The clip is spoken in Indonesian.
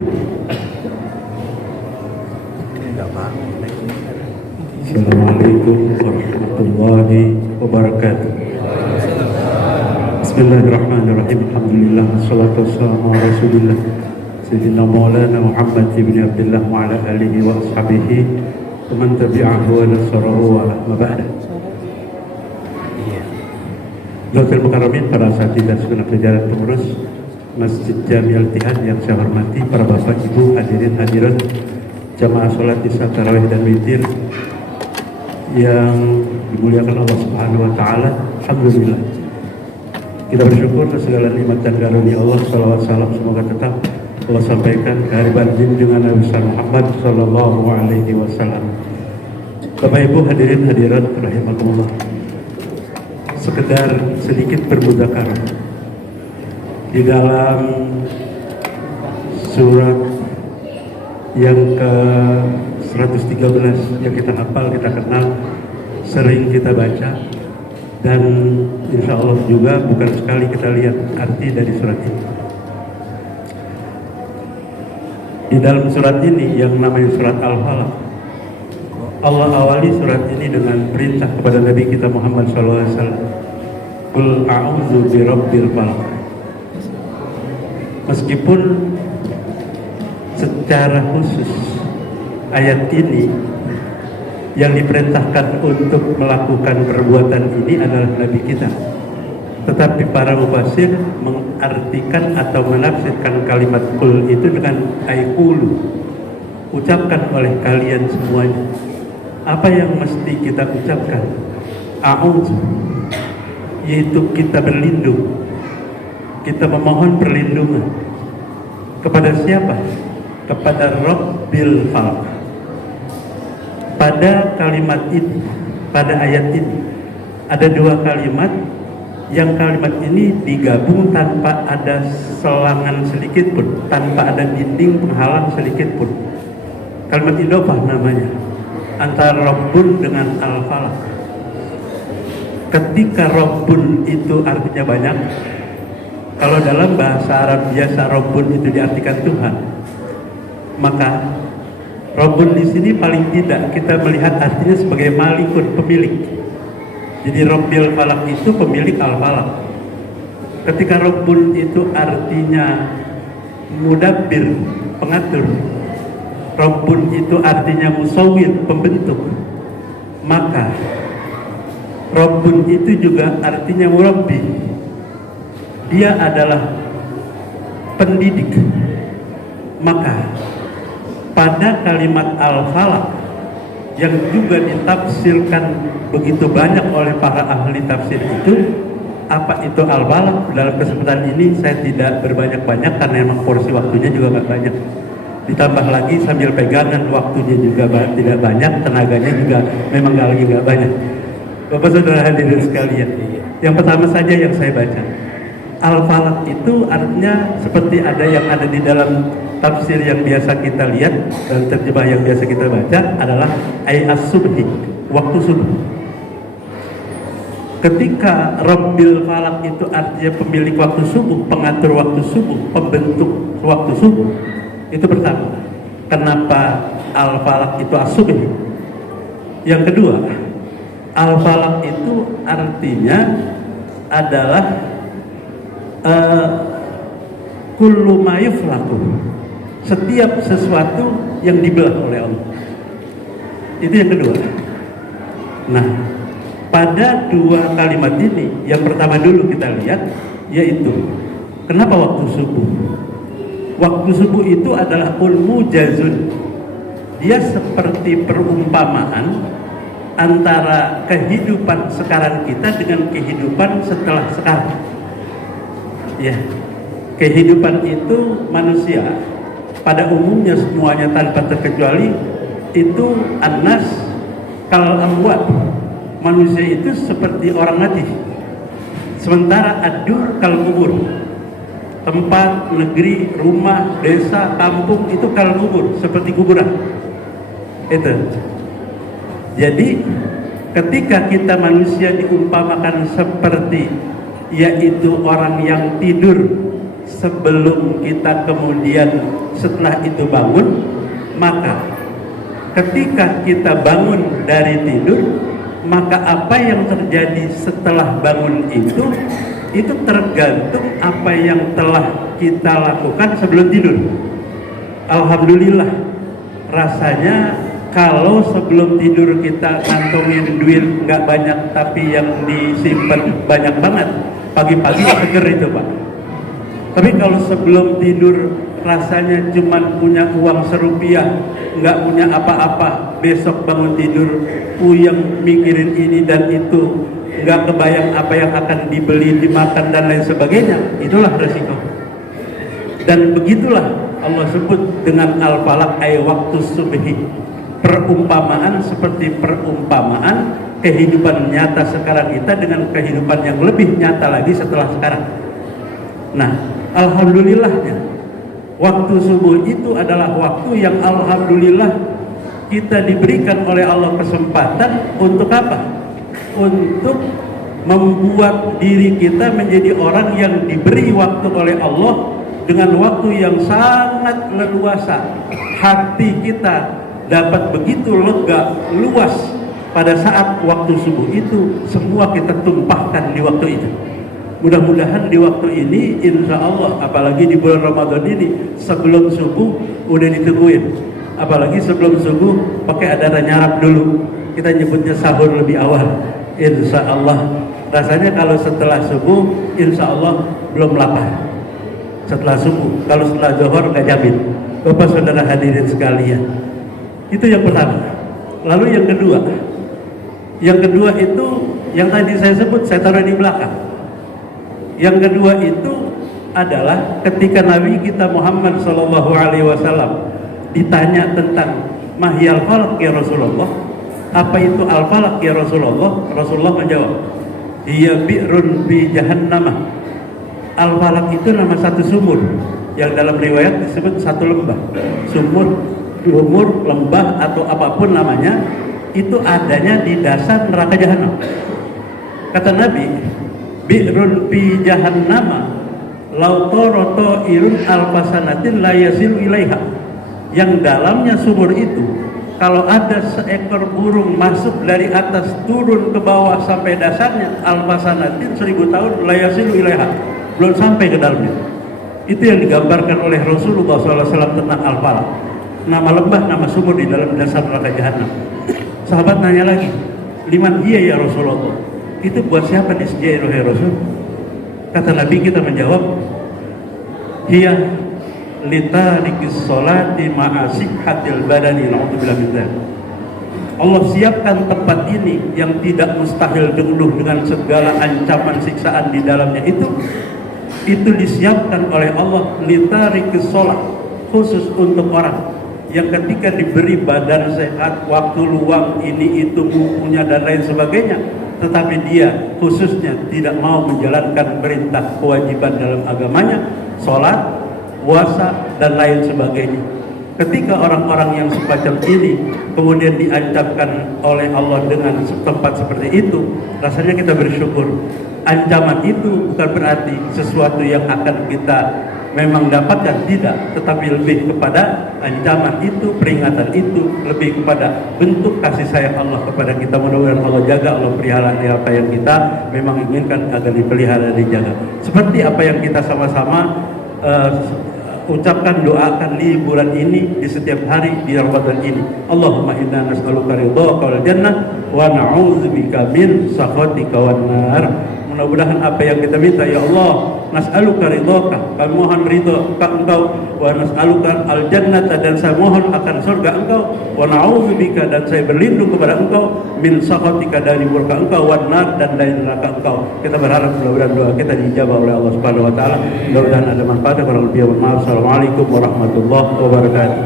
Assalamualaikum warahmatullahi wabarakatuh. Bismillahirrahmanirrahim. Alhamdulillah wassalatu wassalamu ala Rasulillah Sayyidina Maulana Muhammad ibn Abdullah wa ala alihi wa ashabihi wa man tabi'ahu wa nasarahu wa ala ba'da. Dokter Mukarramin, para asatidz dan segenap jajaran pengurus Masjid Jami Al-Ittihad yang saya hormati, para bapak ibu hadirin hadirat jamaah sholat isya tarawih dan witir yang dimuliakan Allah Subhanahu wa taala. Alhamdulillah, kita bersyukur atas segala nikmat dan karunia Allah. Shalawat salam semoga tetap Allah sampaikan ke hariban junjungan Nabi Muhammad sallallahu alaihi wasallam. Bapak ibu hadirin hadirat rahimakumullah, sekedar sedikit bermudzakarah di dalam surat yang ke 113 yang kita hafal, kita kenal, sering kita baca, dan insya Allah juga bukan sekali kita lihat arti dari surat ini. Di dalam surat ini yang namanya surat Al-Falaq, Allah awali surat ini dengan perintah kepada Nabi kita Muhammad SAW, Qul a'udzu birabbil falaq. Meskipun secara khusus ayat ini yang diperintahkan untuk melakukan perbuatan ini adalah Nabi kita, tetapi para mufassir mengartikan atau menafsirkan kalimat qul itu dengan aiqulu, ucapkan oleh kalian semuanya. Apa yang mesti kita ucapkan? A'udzu, yaitu kita berlindung, kita memohon perlindungan kepada siapa? Kepada Rabbil Falaq. Pada kalimat ini, pada ayat ini ada dua kalimat, yang kalimat ini digabung tanpa ada selangan sedikit pun, tanpa ada dinding penghalang sedikit pun. Kalimat idhofah namanya, antara Rabbun dengan Al-Falaq. Ketika Rabbun itu artinya banyak, kalau dalam bahasa Arab biasa Rabbun itu diartikan Tuhan, maka Rabbun di sini paling tidak kita melihat artinya sebagai malikun, pemilik. Jadi Rabbil Falaq itu pemilik Al-Falaq. Ketika Rabbun itu artinya mudabbir, pengatur, Rabbun itu artinya musawwir, pembentuk, maka Rabbun itu juga artinya murabbi. Dia adalah pendidik. Maka pada kalimat Al-Falaq yang juga ditafsirkan begitu banyak oleh para ahli tafsir itu, apa itu Al-Falaq? Dalam kesempatan ini saya tidak berbanyak-banyak karena memang porsi waktunya juga nggak banyak. Ditambah lagi sambil pegangan waktunya juga tidak banyak, tenaganya juga memang nggak banyak. Bapak saudara hadirin sekalian, yang pertama saja yang saya baca, Al-Falaq itu artinya seperti ada yang ada di dalam tafsir yang biasa kita lihat dan terjemah yang biasa kita baca adalah as-subhi, waktu subuh. Ketika Rabbil Falaq itu artinya pemilik waktu subuh, pengatur waktu subuh, pembentuk waktu subuh. Itu pertama. Kenapa Al-Falaq itu as-subhi? Yang kedua, Al-Falaq itu artinya adalah kullu ma yuflaqu, setiap sesuatu yang dibelah oleh Allah. Itu yang kedua. Nah, pada dua kalimat ini, yang pertama dulu kita lihat, yaitu kenapa waktu subuh? Waktu subuh itu adalah mujazun. Dia seperti perumpamaan antara kehidupan sekarang kita dengan kehidupan setelah sekarang. Ya, kehidupan itu manusia pada umumnya semuanya tanpa terkecuali itu annas kal amwat. Manusia itu seperti orang mati. Sementara adur kal kubur. Tempat, negeri, rumah, desa, kampung itu kal kubur, seperti kuburan. Itu. Jadi ketika kita manusia diumpamakan seperti, yaitu orang yang tidur sebelum kita kemudian setelah itu bangun, maka ketika kita bangun dari tidur, maka apa yang terjadi setelah bangun itu tergantung apa yang telah kita lakukan sebelum tidur. Alhamdulillah, rasanya kalau sebelum tidur kita ngantongin duit nggak banyak tapi yang disimpan banyak banget, pagi-pagi seger itu Pak. Tapi kalau sebelum tidur rasanya cuman punya uang serupiah, nggak punya apa-apa, besok bangun tidur puyeng mikirin ini dan itu, nggak kebayang apa yang akan dibeli, dimakan dan lain sebagainya, itulah resiko. Dan begitulah Allah sebut dengan al-falaq ay waktu subhi, perumpamaan seperti perumpamaan kehidupan nyata sekarang kita dengan kehidupan yang lebih nyata lagi setelah sekarang. Nah, alhamdulillahnya waktu subuh itu adalah waktu yang alhamdulillah kita diberikan oleh Allah kesempatan untuk apa? Untuk membuat diri kita menjadi orang yang diberi waktu oleh Allah dengan waktu yang sangat leluasa. Hati kita dapat begitu lega, luas pada saat waktu subuh itu, semua kita tumpahkan di waktu itu. Mudah-mudahan di waktu ini insya Allah, apalagi di bulan Ramadan ini, sebelum subuh udah ditungguin. Apalagi sebelum subuh pakai ada nyarap dulu, kita nyebutnya sahur lebih awal. Insya Allah rasanya kalau setelah subuh insya Allah belum lapar. Setelah subuh, kalau setelah zuhur nggak jamin. Bapak saudara hadirin sekalian, itu yang pertama. Lalu yang kedua itu yang tadi saya sebut, saya taruh di belakang. Yang kedua itu adalah ketika Nabi kita Muhammad SAW ditanya tentang mahyal falak ya Rasulullah, apa itu al-falak ya Rasulullah? Rasulullah menjawab, hiya bi'run bi jahannamah. Al-falak itu nama satu sumur yang dalam riwayat disebut satu lembah. Sumur, lembah atau apapun namanya, itu adanya di dasar neraka jahanam. Kata Nabi, bi'run bi jahannama law tara irun alfasanatin la yasil ilaiha. Yang dalamnya sumur itu, kalau ada seekor burung masuk dari atas turun ke bawah sampai dasarnya, alfasanatin 1000 tahun la yasil ilaiha, belum sampai ke dalamnya. Itu yang digambarkan oleh Rasulullah SAW tentang al-falaq, nama lembah, nama sumur di dalam dasar neraka jahanam. Sahabat nanya lagi, liman hiya ya Rasulullah, itu buat siapa disediain oleh Rasul? Kata Nabi kita menjawab, hiya litarikis sholati ma'asihhatil badani, na'udzubillah min dzalik. Allah siapkan tempat ini yang tidak mustahil dulu dengan segala ancaman siksaan di dalamnya itu disiapkan oleh Allah litarikis sholat, khusus untuk orang yang ketika diberi badan sehat, waktu luang, ini itu bukunya dan lain sebagainya, tetapi dia khususnya tidak mau menjalankan perintah kewajiban dalam agamanya, sholat, puasa dan lain sebagainya. Ketika orang-orang yang semacam ini kemudian diancamkan oleh Allah dengan tempat seperti itu, rasanya kita bersyukur. Ancaman itu bukan berarti sesuatu yang akan kita memang dapatkan, tidak, tetapi lebih kepada ancaman itu, peringatan itu, lebih kepada bentuk kasih sayang Allah kepada kita. Mudah-mudahan Allah jaga, Allah pelihara apa yang kita memang inginkan agar dipelihara, dijaga. Seperti apa yang kita sama-sama ucapkan, doakan di bulan ini, di setiap hari di Ramadan ini. Allahumma inna nas'aluka ridhaka wal jannah wa na'udzubika min sakhatika wan nar. Mudah-mudahan apa yang kita minta, ya Allah, nas'aluka ridhaka, kami mohon ridho Engkau, wa nas'aluka al jannata, dan saya mohon akan surga Engkau, wa na'udzubika, dan saya berlindung kepada Engkau, min sakhatika, dari murka Engkau, wan nar, dan dari neraka Engkau. Kita berharap mudah-mudahan doa kita dijabah oleh Allah Subhanahu wa taala. Mudah-mudahan ada manfaat. Kurang lebih, maaf. Assalamualaikum warahmatullahi wabarakatuh.